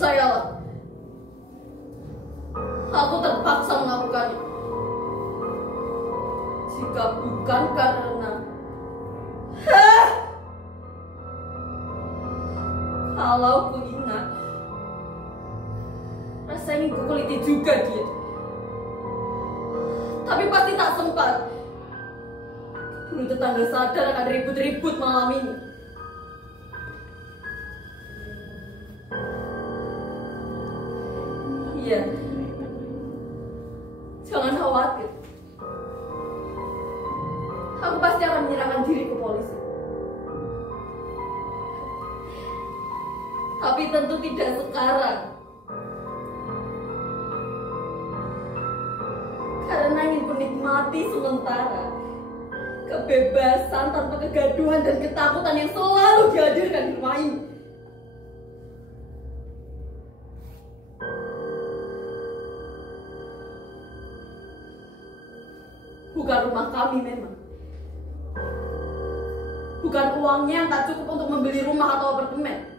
percayalah, aku terpaksa melakukannya. Jika bukan karena kalau ku ingat, rasanya ku kuliti juga dia. Tapi pasti tak sempat. Belum tetangga sadar akan ribut-ribut malam ini. Iya, jangan khawatir. Aku pasti akan menyerahkan diri ke polisi. Tapi tentu tidak sekarang. Karena ingin ku nikmati sementara kebebasan tanpa kegaduhan dan ketakutan yang selalu dihadirkan di rumah ini. Bukan rumah kami memang. Bukan uangnya yang tak cukup untuk membeli rumah atau apartemen.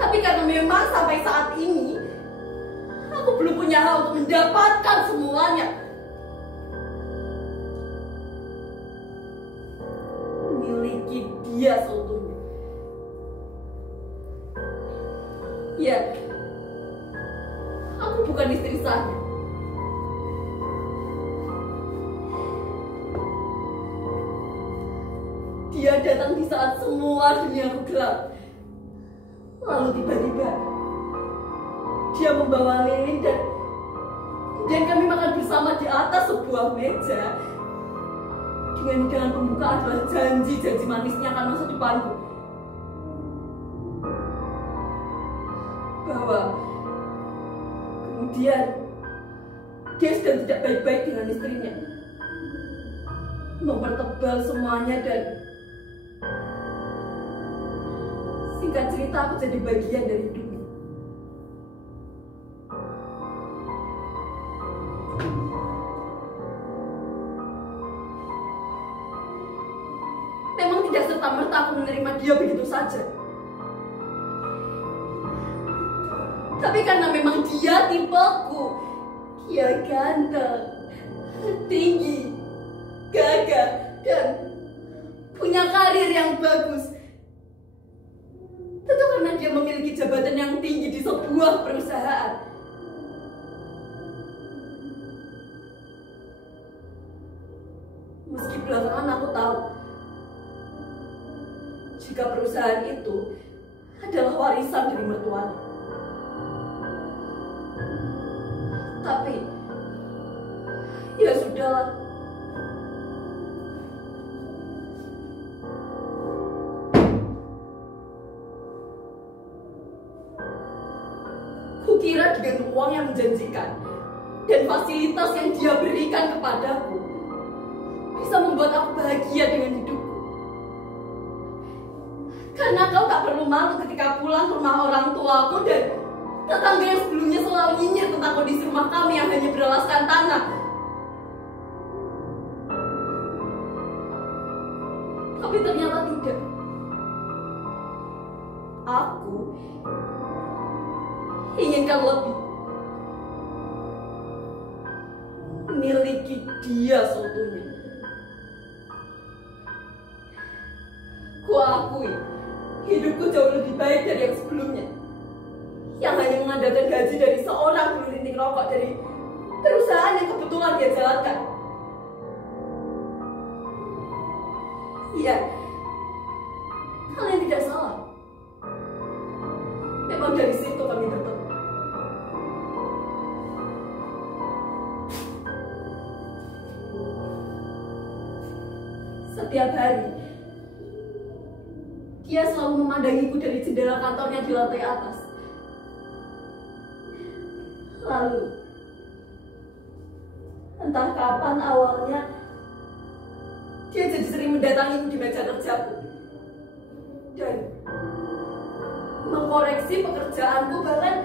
Tapi karena memang sampai saat ini aku belum punya hak untuk mendapatkan semuanya. Miliki dia seutuhnya. Ya, aku bukan istri sahnya. Dia datang di saat semua duniaku gelap. Lalu tiba-tiba dia membawa lilin dan kami makan bersama di atas sebuah meja. Dengan pembukaan adalah janji-janji manisnya akan masa depanku. Bahwa kemudian dia sudah tidak baik-baik dengan istrinya. Mempertebal semuanya dan singkat cerita aku jadi bagian dari hidupnya. Memang tidak serta-merta aku menerima dia begitu saja. Tapi karena memang dia tipeku. Dia ganteng, tinggi, gagah, dan punya karir yang bagus. Tentu karena dia memiliki jabatan yang tinggi di sebuah perusahaan. Meski belakangan aku tahu jika perusahaan itu adalah warisan dari mertuanya. Tapi ya sudahlah. Kukira dengan uang yang menjanjikan dan fasilitas yang dia berikan kepadaku bisa membuat aku bahagia dengan hidupku. Karena kau tak perlu malu ketika pulang ke rumah orang tuaku dan tetangga yang sebelumnya selalu nyinyir tentang kondisi rumah kami yang hanya beralaskan tanah. Tapi ternyata tidak. Aku inginkan lebih. Miliki dia seutuhnya. Kuakui, hidupku jauh lebih baik dari yang sebelumnya. Yang hanya mengandalkan gaji dari seorang buruh rinting rokok dari perusahaan yang kebetulan dia jalankan. Iya, kalian tidak salah. Memang dari situ kami bertemu. Setiap hari dia selalu memandangiku dari jendela kantornya di lantai atas. Lalu entah kapan awalnya dia jadi sering mendatangiku di meja kerjaku dan mengkoreksi pekerjaanku, bahkan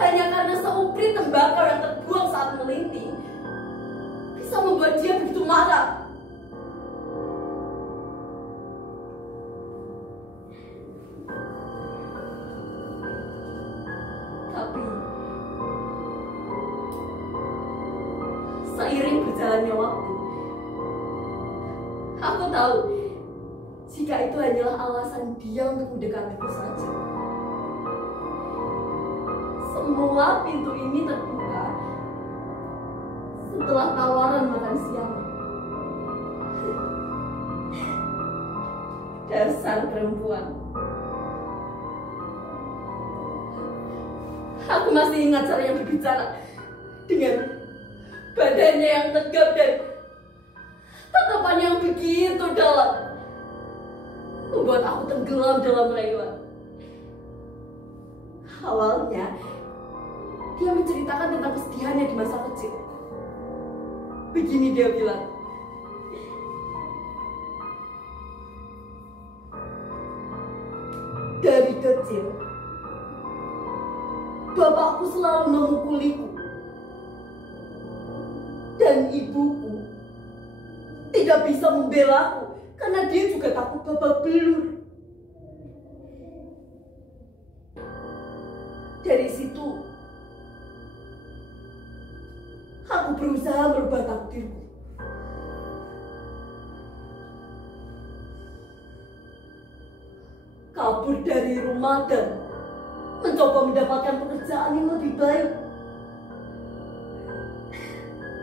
hanya karena seuprit tembakau yang terbuang saat melinting bisa membuat dia begitu marah. Tapi seiring berjalannya waktu, aku tahu jika itu hanyalah alasan dia untuk mendekatiku saja. Semua pintu ini terbuka setelah tawaran makan siang. Dasar perempuan. Aku masih ingat caranya berbicara dengan badannya yang tegap dan tatapannya yang begitu dalam, membuat aku tenggelam dalam rayuan. Awalnya dia menceritakan tentang kesedihannya di masa kecil. Begini dia bilang, dari kecil bapakku selalu memukuliku dan ibuku tidak bisa membelaku karena dia juga takut babak belur. Dari situ aku berusaha merubah takdirku. Kabur dari rumah dan mencoba mendapatkan pekerjaan yang lebih baik.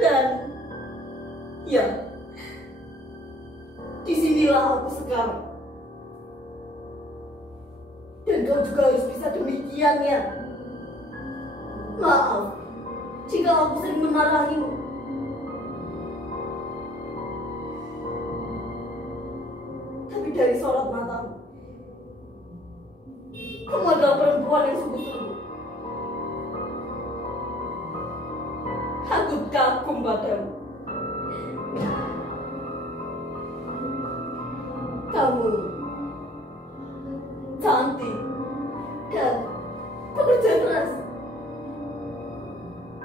Dan ya, disinilah aku sekarang. Dan kau juga harus bisa demikian ya. Maaf jika aku sering memarahimu. Tapi dari sorot matamu, kamu adalah perempuan yang sungguh-sungguh. Aku kagum padamu. Kamu cantik dan bekerja keras.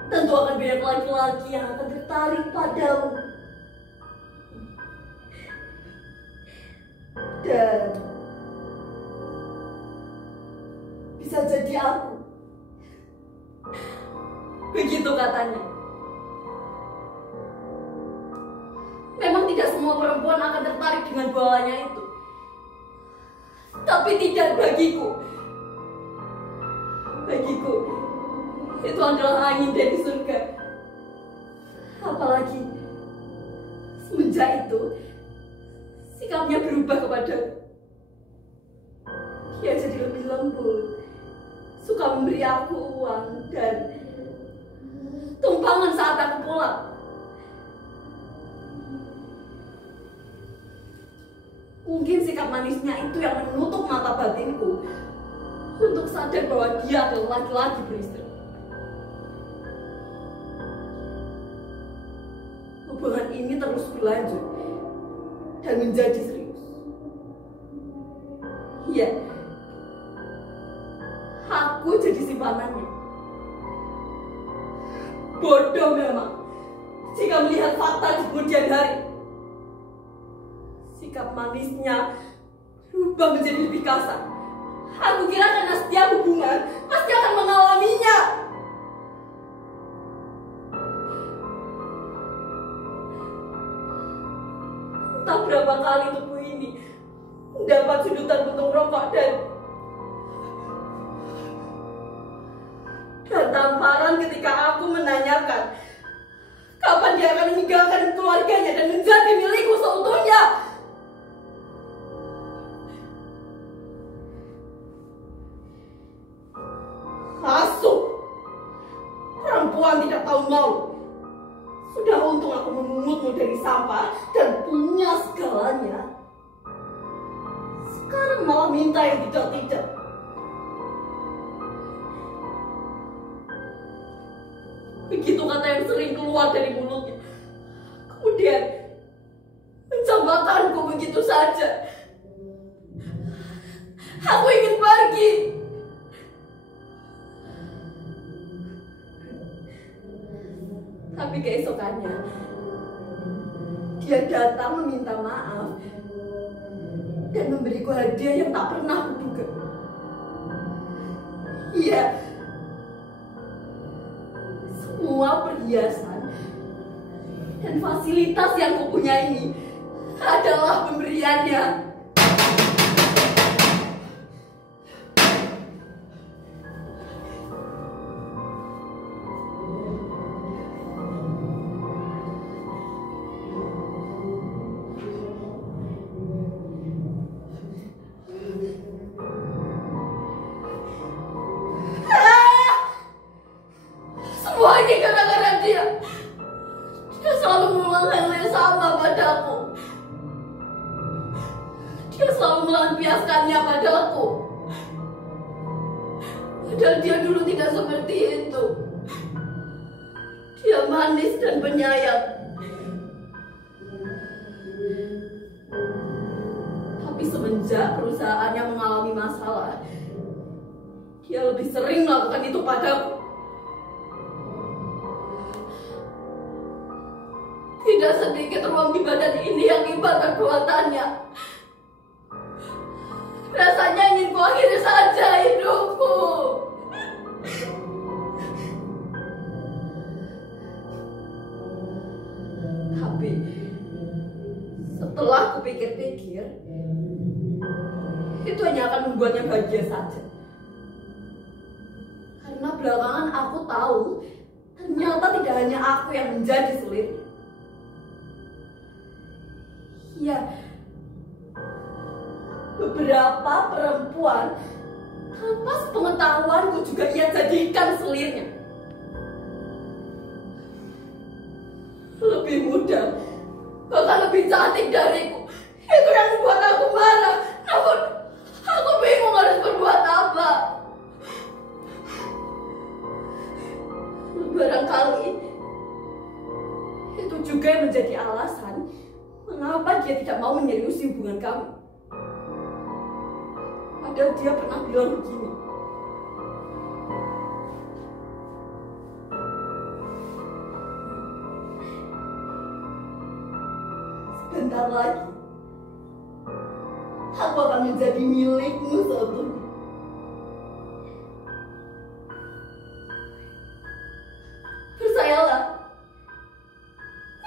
Tentu akan banyak laki-laki yang akan tertarik padamu. Dan bisa jadi aku. Begitu katanya. Memang tidak semua perempuan akan tertarik dengan bawahnya itu. Tapi tidak bagiku. Bagiku, itu adalah angin dari surga. Apalagi semenjak itu sikapnya berubah kepadaku. Dia jadi lebih lembut, suka memberi aku uang dan tumpangan saat aku pulang. Mungkin sikap manisnya itu yang menutup mata batinku untuk sadar bahwa dia adalah laki-laki beristri. Hubungan ini terus berlanjut dan menjadi serius. Iya, aku jadi simpanannya. Bodoh memang jika melihat fakta di kemudian hari. Sikap manisnya berubah menjadi lebih kasar. Aku kira karena setiap hubungan pasti akan mengalaminya. Entah berapa kali tubuh ini mendapat sudutan puntung rokok dan tamparan ketika aku menanyakan kapan dia akan meninggalkan keluarganya dan menjadi milikku seutuhnya. Masuk, perempuan tidak tahu malu. Sudah untung aku memungutmu dari sampah dan punya segalanya. Sekarang malah minta yang tidak-tidak. Begitu kata yang sering keluar dari mulutnya. Kemudian mencampakkanku begitu saja. Aku ingin pergi. Tapi keesokannya dia datang meminta maaf dan memberiku hadiah yang tak pernah kuduga. Iya, semua perhiasan dan fasilitas yang kupunyai ini adalah pemberiannya. Semua ini gara-gara dia. Dia selalu mengulang hal yang sama padaku. Dia selalu melampiaskannya padaku. Padahal dia dulu tidak seperti itu. Dia manis dan penyayang. Tapi semenjak perusahaannya mengalami masalah, dia lebih sering melakukan itu padaku. Tidak sedikit ruang di badan ini yang iba perbuatannya. Rasanya ingin kuakhiri saja hidupku. Tapi setelah kupikir-pikir, itu hanya akan membuatnya bahagia saja. Karena belakangan aku tahu, ternyata tidak hanya aku yang menjadi sulit. Ya, beberapa perempuan tanpa sepengetahuanku juga ia jadikan selirnya. Lebih muda, bahkan lebih cantik dariku. Itu yang membuat aku marah. Namun, aku bingung harus berbuat apa. Barangkali itu juga yang menjadi alasan mengapa dia tidak mau menyeriusi hubungan kami. Padahal dia pernah bilang begini, sebentar lagi aku akan menjadi milikmu seutuhnya. Percayalah,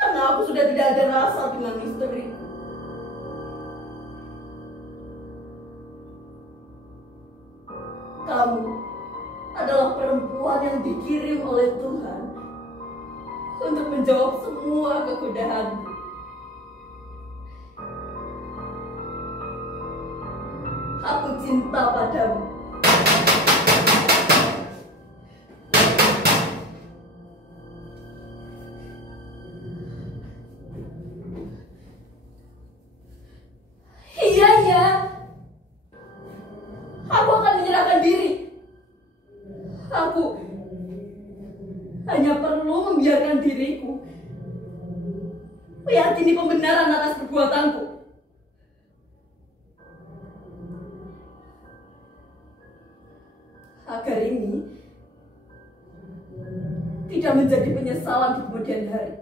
karena aku sudah tidak ada rasa dengan istriku. Kamu adalah perempuan yang dikirim oleh Tuhan untuk menjawab semua kegodaanmu. Aku cinta padamu. Iya. Aku akan menyerahkan diri. Aku hanya perlu membiarkan diriku meyakini pembenaran atas perbuatanku. Agar ini tidak menjadi penyesalan di kemudian hari.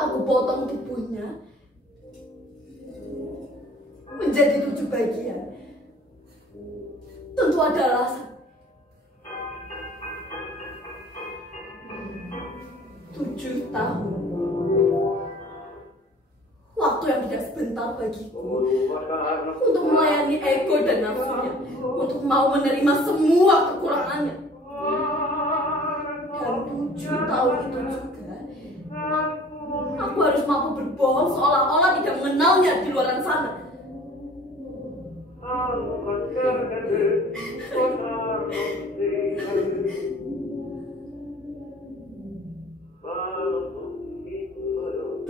Aku potong tubuhnya menjadi 7 bagian. Tentu ada alasan. 7 tahun. Waktu yang tidak sebentar bagiku untuk melayani ego dan nafsunya, untuk mau menerima semua kekurangannya. Dan 7 tahun itu juga aku harus mampu berbohong seolah-olah tidak mengenalnya di luar sana.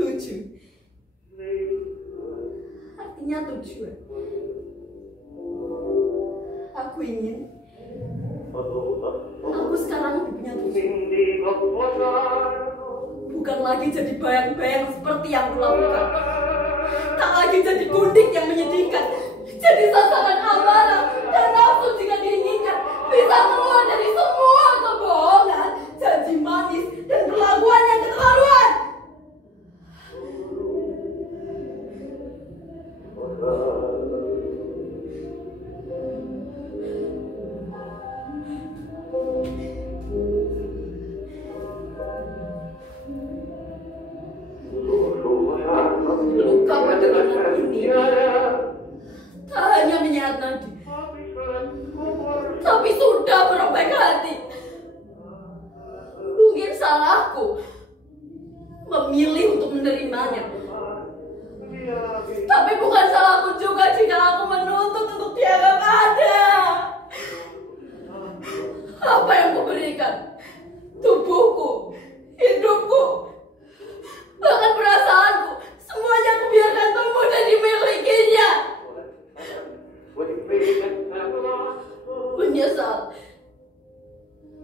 Tujuh. Artinya tujuan. Aku ingin aku sekarang hidupnya tujuan. Bukan lagi jadi bayang-bayang seperti yang kulakukan. Tak lagi jadi gundik yang menyedihkan. Jadi sasaran amarah dan nafsu jika diinginkan. Bisa keluar dari semua memilih untuk menerimanya. Tapi bukan salahku juga jika aku menuntut untuk dianggap ada. Apa yang kuberikan? Tubuhku, hidupku, bahkan perasaanku, semuanya kubiarkan tumbuh dan dimilikinya. Menyesal,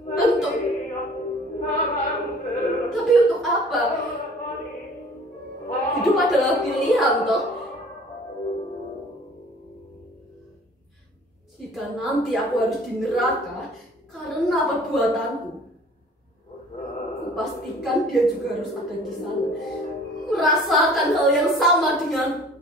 tentu. Tapi untuk apa? Hidup adalah pilihan, toh. Jika nanti aku harus di neraka karena perbuatanku, kupastikan dia juga harus ada di sana, merasakan hal yang sama denganku.